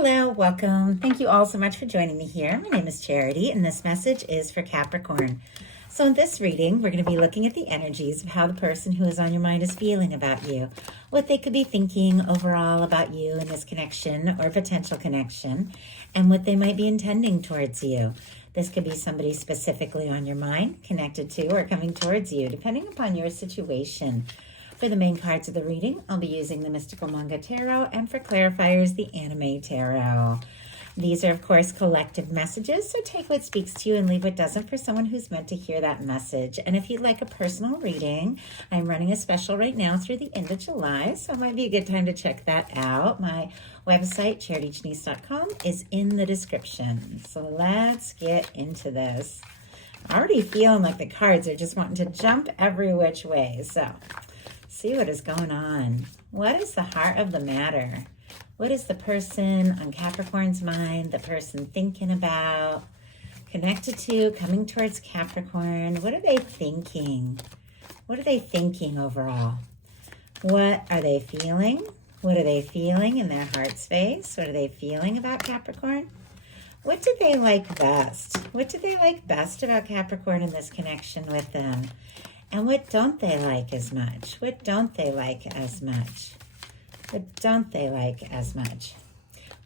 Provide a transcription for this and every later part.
Hello, welcome. Thank you all so much for joining me here. My name is Charity, and this message is for Capricorn. So in this reading, we're going to be looking at the energies of how the person who is on your mind is feeling about you, what they could be thinking overall about you in this connection or potential connection, and what they might be intending towards you. This could be somebody specifically on your mind, connected to, or coming towards you, depending upon your situation. For the main cards of the reading, I'll be using the Mystical Manga Tarot, and for clarifiers, the Anime Tarot. These are, of course, collective messages, so take what speaks to you and leave what doesn't for someone who's meant to hear that message. And if you'd like a personal reading, I'm running a special right now through the end of July, so it might be a good time to check that out. My website, charityjanice.com, is in the description. So let's get into this. I'm already feeling like the cards are just wanting to jump every which way, so see what is going on. What is the heart of the matter? What is the person on Capricorn's mind, the person thinking about, connected to, coming towards Capricorn? What are they thinking? What are they thinking overall? What are they feeling? What are they feeling in their heart space? What are they feeling about Capricorn? What do they like best? What do they like best about Capricorn in this connection with them? And what don't they like as much? What don't they like as much? What don't they like as much?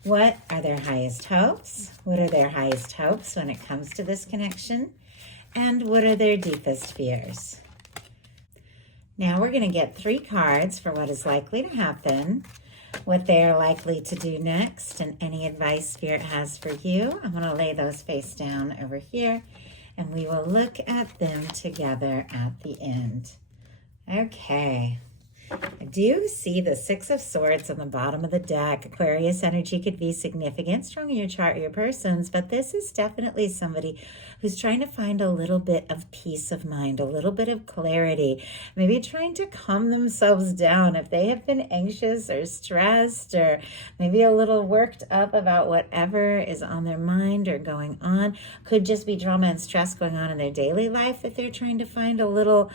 What are their highest hopes? What are their highest hopes when it comes to this connection? And what are their deepest fears? Now we're going to get 3 cards for what is likely to happen, what they are likely to do next, and any advice Spirit has for you. I'm going to lay those face down over here, and we will look at them together at the end. Okay. I do see the 6 of Swords on the bottom of the deck. Aquarius energy could be significant, strong in your chart or your person's, but this is definitely somebody who's trying to find a little bit of peace of mind, a little bit of clarity, maybe trying to calm themselves down if they have been anxious or stressed or maybe a little worked up about whatever is on their mind or going on. Could just be drama and stress going on in their daily life that they're trying to find a little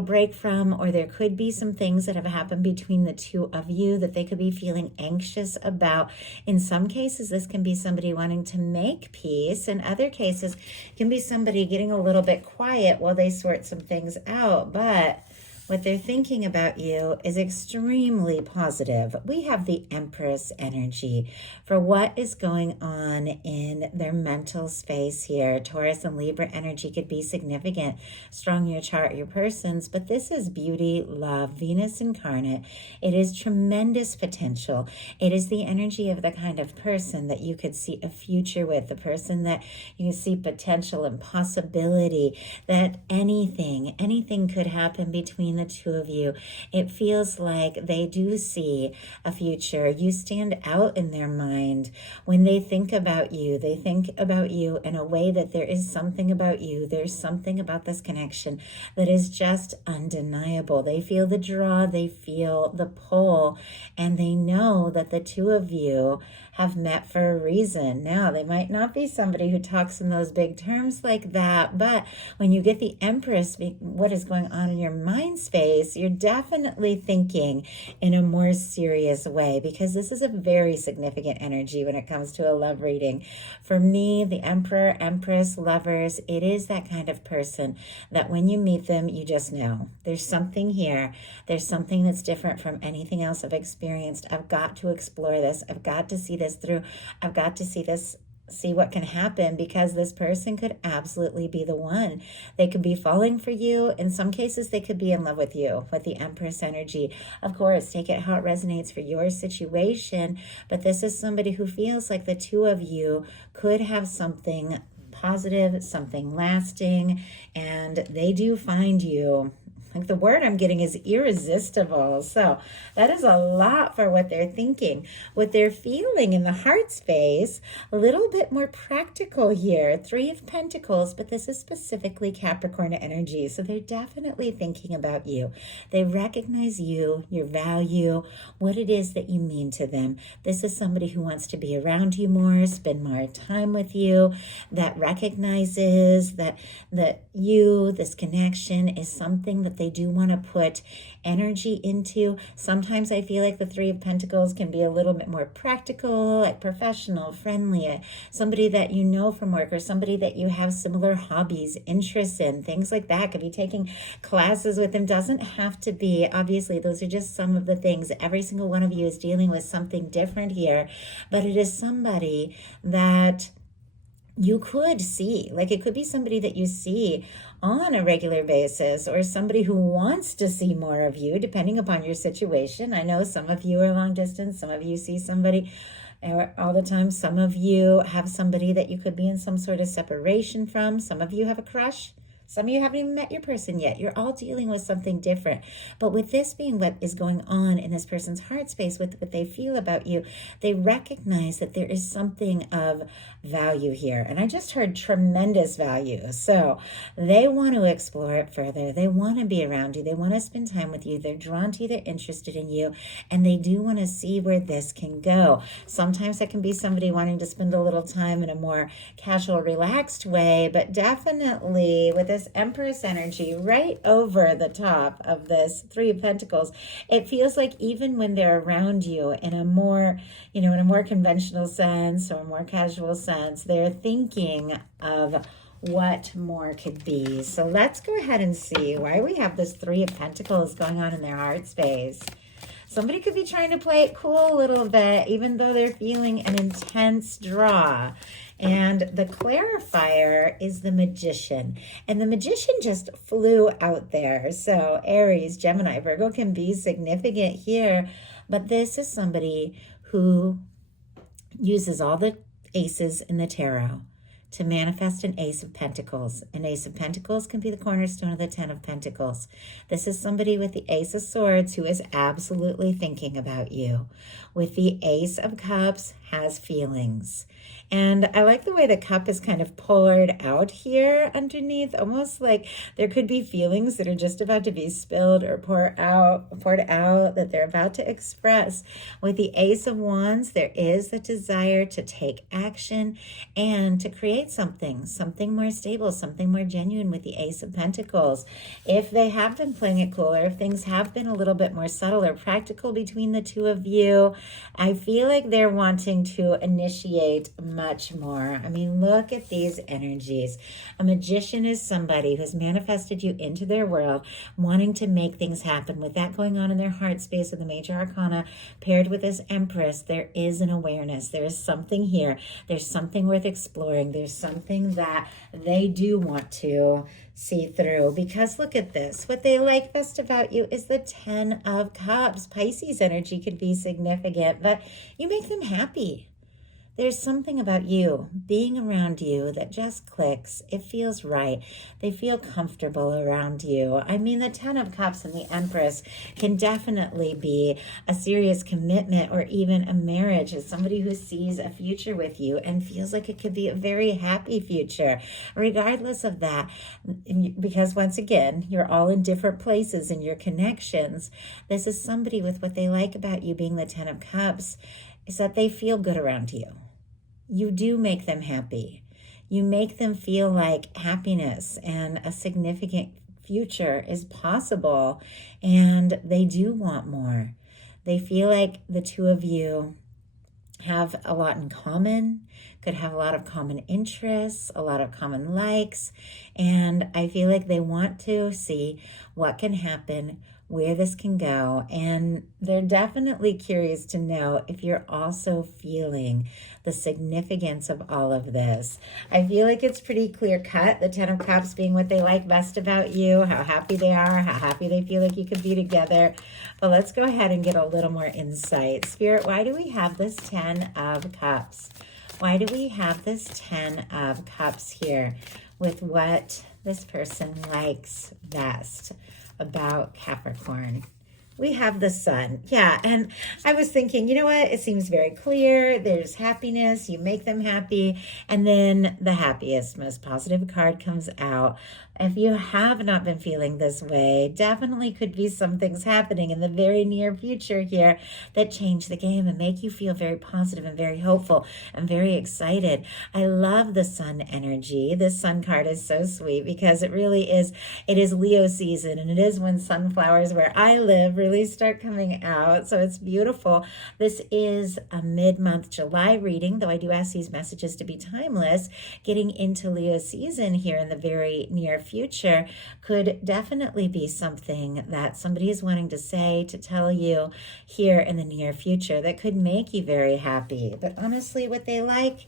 break from, or there could be some things that have happened between the two of you that they could be feeling anxious about. In some cases, this can be somebody wanting to make peace. In other cases, it can be somebody getting a little bit quiet while they sort some things out. But what they're thinking about you is extremely positive. We have the Empress energy for what is going on in their mental space here. Taurus and Libra energy could be significant, strong in your chart, your person's, but this is beauty, love, Venus incarnate. It is tremendous potential. It is the energy of the kind of person that you could see a future with, the person that you can see potential and possibility, that anything could happen between the two of you. It feels like they do see a future. You stand out in their mind. When they think about you, they think about you in a way that there is something about you. There's something about this connection that is just undeniable. They feel the draw, they feel the pull, and they know that the two of you have met for a reason. Now, they might not be somebody who talks in those big terms like that, but when you get the Empress, what is going on in your mind space, you're definitely thinking in a more serious way, because this is a very significant energy when it comes to a love reading. For me, the Emperor, Empress, lovers, it is that kind of person that when you meet them, you just know. There's something here. There's something that's different from anything else I've experienced. I've got to explore this. I've got to see this through. I've got to see what can happen, because this person could absolutely be the one. They could be falling for you. In some cases, they could be in love with you, with the Empress energy. Of course, take it how it resonates for your situation, but this is somebody who feels like the two of you could have something positive, something lasting, and they do find you. Like, the word I'm getting is irresistible. So that is a lot for what they're thinking. What they're feeling in the heart space, a little bit more practical here. 3 of Pentacles, but this is specifically Capricorn energy. So they're definitely thinking about you. They recognize you, your value, what it is that you mean to them. This is somebody who wants to be around you more, spend more time with you, that recognizes that you, this connection is something that they they do want to put energy into. Sometimes I feel like the Three of Pentacles can be a little bit more practical, like professional, friendly, somebody that you know from work, or somebody that you have similar hobbies, interests in, things like that. Could be taking classes with them. Doesn't have to be. Obviously, those are just some of the things. Every single one of you is dealing with something different here, but it is somebody that you could see, like it could be somebody that you see on a regular basis, or somebody who wants to see more of you, depending upon your situation. I know some of you are long distance, some of you see somebody all the time, some of you have somebody that you could be in some sort of separation from, some of you have a crush. Some of you haven't even met your person yet. You're all dealing with something different. But with this being what is going on in this person's heart space, with what they feel about you, they recognize that there is something of value here. And I just heard tremendous value. So they want to explore it further. They want to be around you. They want to spend time with you. They're drawn to you. They're interested in you. And they do want to see where this can go. Sometimes that can be somebody wanting to spend a little time in a more casual, relaxed way. But definitely with this Empress energy right over the top of this Three of Pentacles, it feels like even when they're around you in a more, in a more conventional sense or a more casual sense, they're thinking of what more could be. So let's go ahead and see why we have this Three of Pentacles going on in their heart space. Somebody could be trying to play it cool a little bit, even though they're feeling an intense draw. And the clarifier is the Magician. And the Magician just flew out there. So Aries, Gemini, Virgo can be significant here. But this is somebody who uses all the aces in the tarot to manifest an Ace of Pentacles. An Ace of Pentacles can be the cornerstone of the Ten of Pentacles. This is somebody with the Ace of Swords who is absolutely thinking about you. With the Ace of Cups, has feelings. And I like the way the cup is kind of poured out here underneath, almost like there could be feelings that are just about to be spilled or poured out, that they're about to express. With the Ace of Wands, there is the desire to take action and to create something more stable, something more genuine with the Ace of Pentacles. If they have been playing it cool, or if things have been a little bit more subtle or practical between the two of you, I feel like they're wanting to initiate much more. I mean, look at these energies. A Magician is somebody who's manifested you into their world, wanting to make things happen. With that going on in their heart space of the Major Arcana, paired with this Empress, there is an awareness. There is something here. There's something worth exploring. There's something that they do want to see through, because look at this. What they like best about you is the Ten of Cups. Pisces energy could be significant, but you make them happy. There's something about you, being around you, that just clicks. It feels right. They feel comfortable around you. I mean, the Ten of Cups and the Empress can definitely be a serious commitment, or even a marriage, as somebody who sees a future with you and feels like it could be a very happy future, regardless of that. Because once again, you're all in different places in your connections. This is somebody with what they like about you being the Ten of Cups is that they feel good around you. You do make them happy. You make them feel like happiness and a significant future is possible, and they do want more. They feel like the two of you have a lot in common, could have a lot of common interests, a lot of common likes, and I feel like they want to see what can happen, where this can go, and they're definitely curious to know if you're also feeling the significance of all of this. I feel like it's pretty clear cut, the Ten of Cups being what they like best about you, how happy they are, how happy they feel like you could be together. But let's go ahead and get a little more insight. Spirit, why do we have this Ten of Cups? Why do we have this Ten of Cups here with what this person likes best about Capricorn? we have the sun. Yeah, and I was thinking, you know what? It seems very clear. There's happiness. You make them happy. And then the happiest, most positive card comes out. If you have not been feeling this way, definitely could be some things happening in the very near future here that change the game and make you feel very positive and very hopeful and very excited. I love the sun energy. This sun card is so sweet because it really is, it is Leo season, and it is when sunflowers where I live really start coming out. So it's beautiful. This is a mid-month July reading, though I do ask these messages to be timeless. Getting into Leo season here in the very near future could definitely be something that somebody is wanting to say, to tell you here in the near future that could make you very happy. But honestly, what they like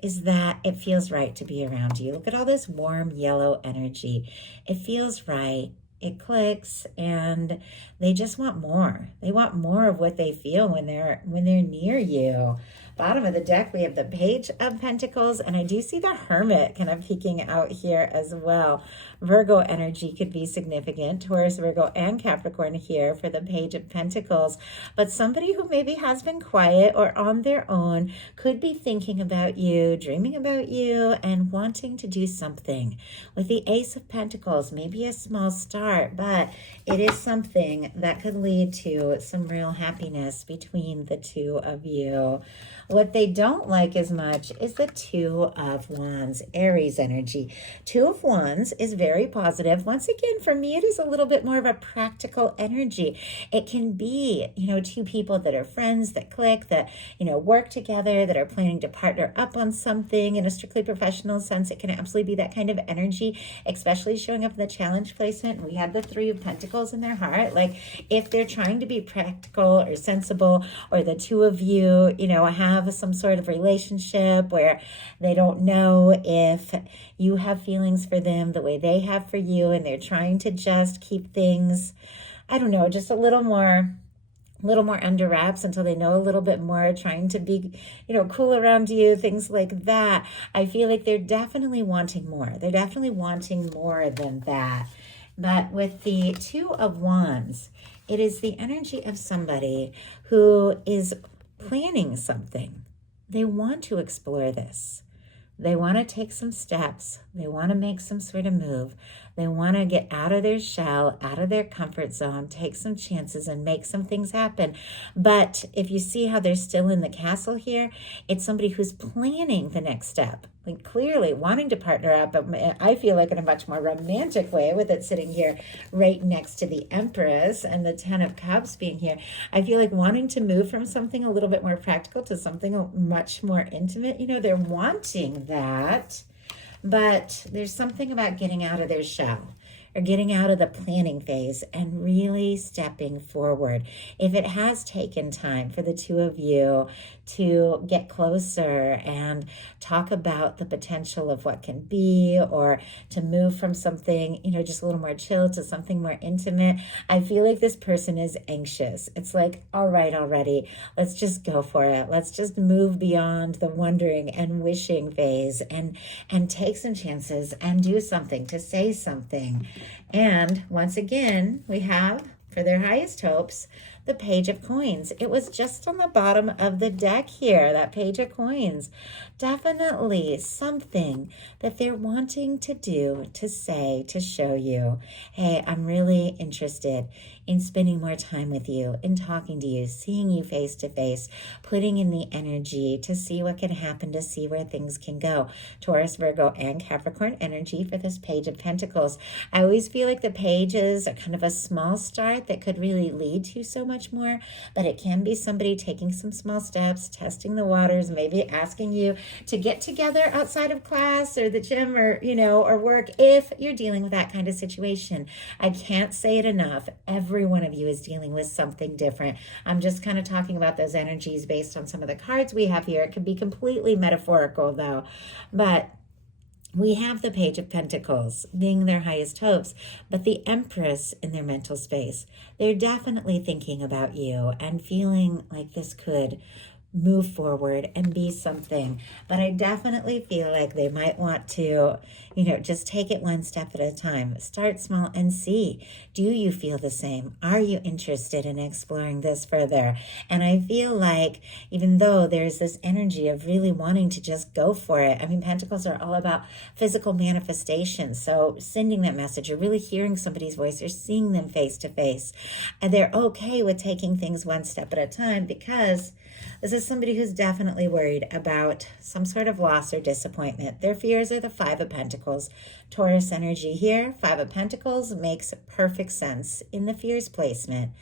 is that it feels right to be around you. Look at all this warm yellow energy. It feels right. It clicks, and they just want more. They want more of what they feel when they're near you. Bottom of the deck, we have the Page of Pentacles, and I do see the Hermit kind of peeking out here as well. Virgo energy could be significant. Taurus, Virgo, and Capricorn here for the Page of Pentacles. But somebody who maybe has been quiet or on their own could be thinking about you, dreaming about you, and wanting to do something. With the Ace of Pentacles, maybe a small start, but it is something that could lead to some real happiness between the two of you. What they don't like as much is the Two of Wands, Aries energy. Two of Wands is very positive. Once again, for me, it is a little bit more of a practical energy. It can be, two people that are friends, that click, that, work together, that are planning to partner up on something in a strictly professional sense. It can absolutely be that kind of energy, especially showing up in the challenge placement. We have the Three of Pentacles in their heart. Like if they're trying to be practical or sensible, or the two of you, have some sort of relationship where they don't know if you have feelings for them the way they have for you, and they're trying to just keep things, I don't know, just a little more under wraps until they know a little bit more, trying to be, cool around you, things like that. I feel like they're definitely wanting more. They're definitely wanting more than that. But with the Two of Wands, it is the energy of somebody who is planning something. They want to explore this. They want to take some steps. They want to make some sort of move. They want to get out of their shell, out of their comfort zone, take some chances and make some things happen. But if you see how they're still in the castle here, it's somebody who's planning the next step. Like clearly wanting to partner up, but I feel like in a much more romantic way, with it sitting here right next to the Empress and the Ten of Cups being here. I feel like wanting to move from something a little bit more practical to something much more intimate. They're wanting that, but there's something about getting out of their shell, or getting out of the planning phase and really stepping forward. If it has taken time for the two of you to get closer and talk about the potential of what can be, or to move from something, just a little more chill to something more intimate, I feel like this person is anxious. It's like, all right, already, let's just go for it. Let's just move beyond the wondering and wishing phase and take some chances and do something, to say something. And once again, we have, for their highest hopes, the Page of Coins. It was just on the bottom of the deck here, that Page of Coins. Definitely something that they're wanting to do, to say, to show you, hey, I'm really interested in spending more time with you, in talking to you, seeing you face to face, putting in the energy to see what can happen, to see where things can go. Taurus, Virgo, and Capricorn energy for this Page of Pentacles. I always feel like the pages are kind of a small start that could really lead to so much more, but it can be somebody taking some small steps, testing the waters, maybe asking you to get together outside of class or the gym, or, or work, if you're dealing with that kind of situation. I can't say it enough. Every one of you is dealing with something different. I'm just kind of talking about those energies based on some of the cards we have here. It could be completely metaphorical though, but we have the Page of Pentacles being their highest hopes, but the Empress in their mental space. They're definitely thinking about you and feeling like this could move forward and be something. But I definitely feel like they might want to, just take it one step at a time. Start small and see. Do you feel the same? Are you interested in exploring this further? And I feel like even though there's this energy of really wanting to just go for it, I mean, Pentacles are all about physical manifestation. So sending that message, you're really hearing somebody's voice, you're seeing them face to face, and they're okay with taking things one step at a time, because this is somebody who's definitely worried about some sort of loss or disappointment. Their fears are the Five of Pentacles. Taurus energy here. Five of Pentacles makes perfect sense in the fears placement.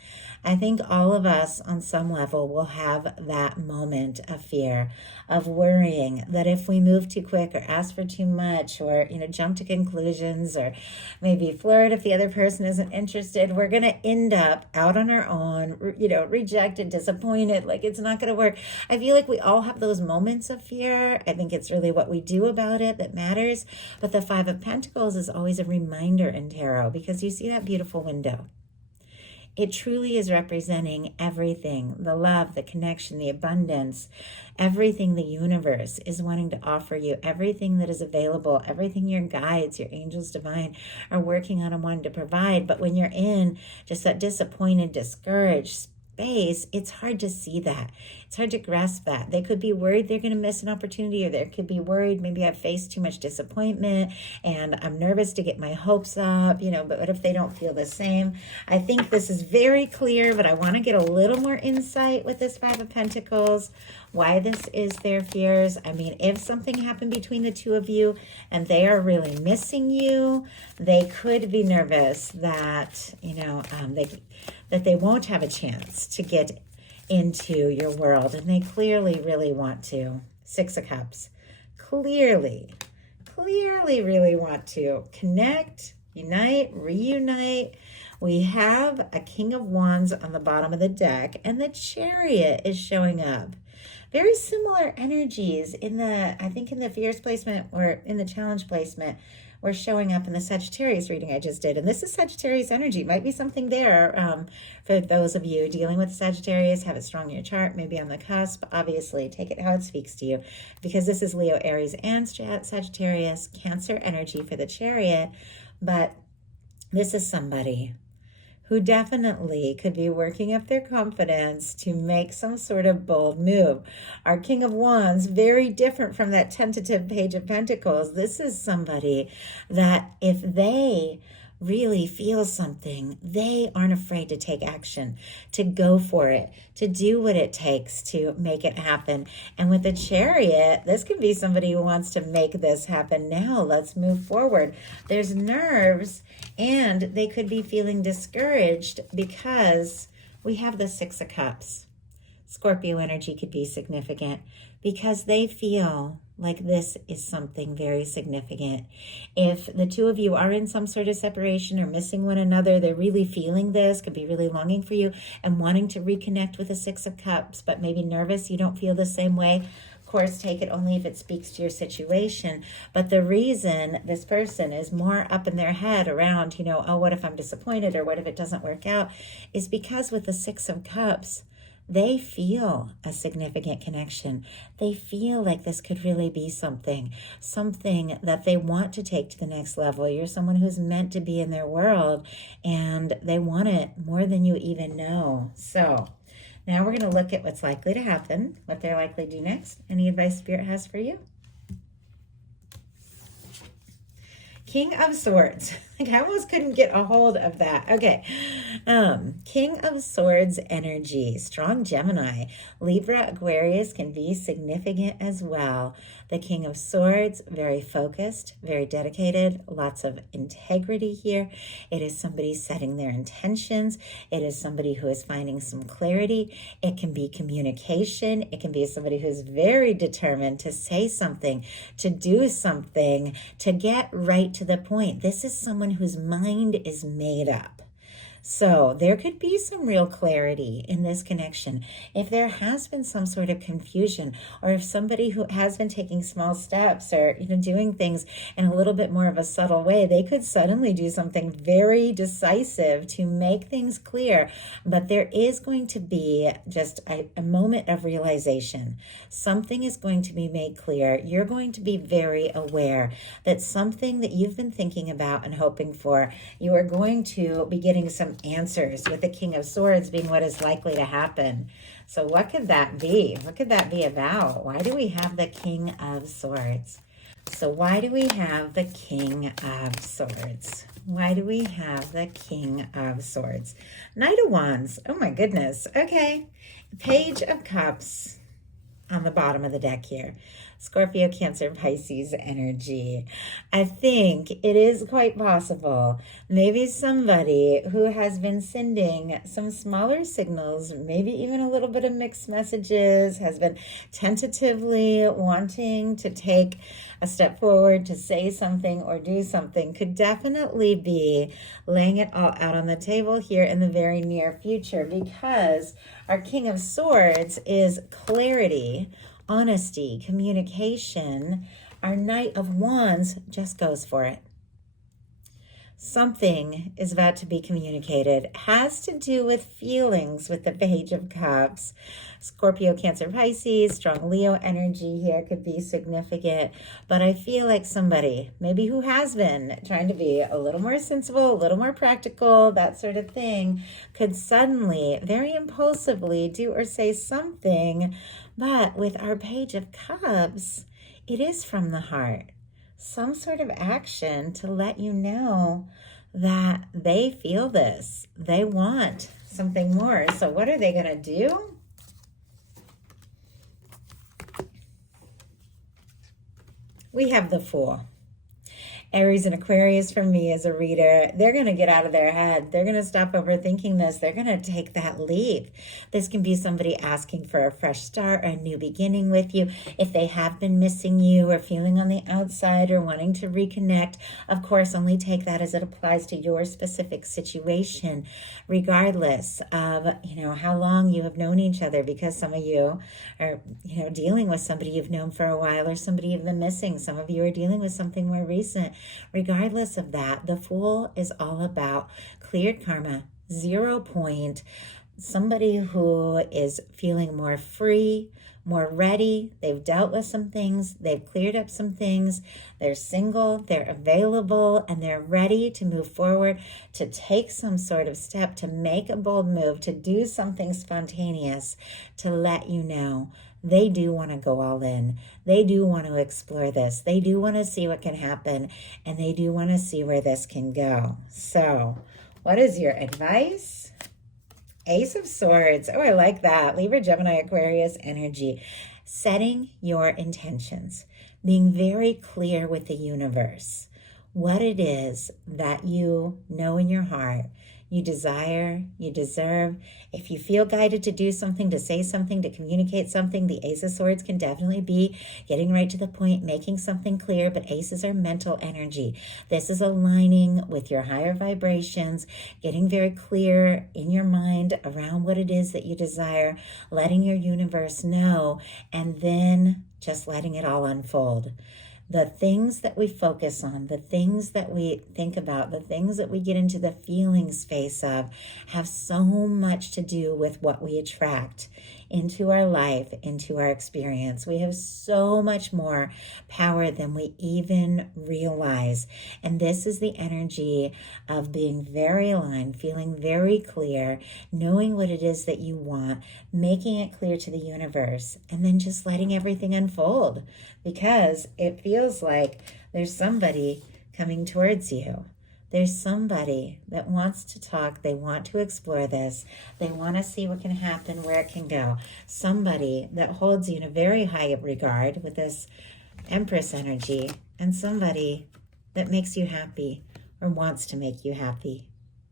I think all of us on some level will have that moment of fear, of worrying that if we move too quick or ask for too much, or, jump to conclusions, or maybe flirt if the other person isn't interested, we're going to end up out on our own, rejected, disappointed, like it's not going to work. I feel like we all have those moments of fear. I think it's really what we do about it that matters. But the Five of Pentacles is always a reminder in tarot, because you see that beautiful window. It truly is representing everything, the love, the connection, the abundance, everything the universe is wanting to offer you, everything that is available, everything your guides, your angels divine are working on and wanting to provide. But when you're in just that disappointed, discouraged space, it's hard to see that. It's hard to grasp that. They could be worried they're going to miss an opportunity, or they could be worried maybe I've faced too much disappointment and I'm nervous to get my hopes up, but what if they don't feel the same? I think this is very clear, but I want to get a little more insight with this Five of Pentacles, why this is their fears. I mean, if something happened between the two of you and they are really missing you, they could be nervous that, that they won't have a chance to get into your world, and they clearly really want to. Six of Cups. Clearly really want to connect, unite, reunite. We have a King of Wands on the bottom of the deck, and the Chariot is showing up. Very similar energies in the fears placement, or in the challenge placement, were showing up in the Sagittarius reading I just did. And this is Sagittarius energy. Might be something there for those of you dealing with Sagittarius, have it strong in your chart, maybe on the cusp. Obviously, take it how it speaks to you, because this is Leo, Aries, and Sagittarius, Cancer energy for the Chariot. But this is somebody who definitely could be working up their confidence to make some sort of bold move. Our King of Wands, very different from that tentative Page of Pentacles. This is somebody that if they really feel something, they aren't afraid to take action, to go for it, to do what it takes to make it happen. And with the Chariot, this could be somebody who wants to make this happen now. Let's move forward. There's nerves, and they could be feeling discouraged because we have the Six of Cups. Scorpio energy could be significant because they feel like this is something very significant. If the two of you are in some sort of separation or missing one another, they're really feeling this, could be really longing for you and wanting to reconnect with the Six of Cups, but maybe nervous, you don't feel the same way. Of course, take it only if it speaks to your situation. But the reason this person is more up in their head around, oh, what if I'm disappointed, or what if it doesn't work out, is because with the Six of Cups, they feel a significant connection. They feel like this could really be something that they want to take to the next level. You're someone who's meant to be in their world, and they want it more than you even know. So now we're going to look at what's likely to happen, what they're likely to do next. Any advice Spirit has for you? King of Swords. Like, I almost couldn't get a hold of that. Okay. King of Swords energy. Strong Gemini. Libra, Aquarius can be significant as well. The King of Swords, very focused, very dedicated, lots of integrity here. It is somebody setting their intentions. It is somebody who is finding some clarity. It can be communication. It can be somebody who's very determined to say something, to do something, to get right to the point. This is someone whose mind is made up. So there could be some real clarity in this connection. If there has been some sort of confusion, or if somebody who has been taking small steps or doing things in a little bit more of a subtle way, they could suddenly do something very decisive to make things clear. But there is going to be just a moment of realization. Something is going to be made clear. You're going to be very aware that something that you've been thinking about and hoping for, you are going to be getting some answers, with the King of Swords being what is likely to happen. So what could that be? What could that be about? Why do we have the King of Swords? So why do we have the King of Swords? Why do we have the King of Swords? Knight of Wands. Oh my goodness. Okay. Page of Cups on the bottom of the deck here. Scorpio, Cancer, Pisces energy. I think it is quite possible maybe somebody who has been sending some smaller signals, maybe even a little bit of mixed messages, has been tentatively wanting to take a step forward to say something or do something, could definitely be laying it all out on the table here in the very near future, because our King of Swords is clarity, honesty, communication. Our Knight of Wands just goes for it. Something is about to be communicated. Has to do with feelings with the Page of Cups. Scorpio, Cancer, Pisces, strong Leo energy here could be significant. But I feel like somebody, maybe who has been trying to be a little more sensible, a little more practical, that sort of thing, could suddenly, very impulsively, do or say something. But with our Page of Cups, it is from the heart. Some sort of action to let you know that they feel this. They want something more. So what are they going to do? We have the Fool. Aries and Aquarius, for me as a reader, they're going to get out of their head. They're going to stop overthinking this. They're going to take that leap. This can be somebody asking for a fresh start, a new beginning with you. If they have been missing you or feeling on the outside or wanting to reconnect, of course, only take that as it applies to your specific situation, regardless of, how long you have known each other, because some of you are, dealing with somebody you've known for a while, or somebody you've been missing. Some of you are dealing with something more recent. Regardless of that, the Fool is all about cleared karma, 0 point, somebody who is feeling more free, more ready. They've dealt with some things. They've cleared up some things. They're single, they're available, and they're ready to move forward, to take some sort of step, to make a bold move, to do something spontaneous, to let you know they do want to go all in. They do want to explore this. They do want to see what can happen, and they do want to see where this can go. So, what is your advice? Ace of Swords. Oh, I like that. Libra, Gemini, Aquarius energy. Setting your intentions. Being very clear with the universe. What it is that you know in your heart, you desire, you deserve. If you feel guided to do something, to say something, to communicate something, the Ace of Swords can definitely be getting right to the point, making something clear, but aces are mental energy. This is aligning with your higher vibrations, getting very clear in your mind around what it is that you desire, letting your universe know, and then just letting it all unfold. The things that we focus on, the things that we think about, the things that we get into the feeling space of have so much to do with what we attract into our life, into our experience. We have so much more power than we even realize. And this is the energy of being very aligned, feeling very clear, knowing what it is that you want, making it clear to the universe, and then just letting everything unfold, because it feels like there's somebody coming towards you. There's somebody that wants to talk. They want to explore this. They want to see what can happen, where it can go. Somebody that holds you in a very high regard with this Empress energy, and somebody that makes you happy or wants to make you happy.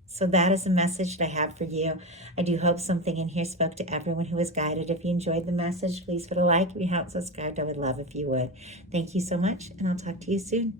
So that is a message that I have for you. I do hope something in here spoke to everyone who was guided. If you enjoyed the message, please put a like. If you haven't subscribed, I would love if you would. Thank you so much, and I'll talk to you soon.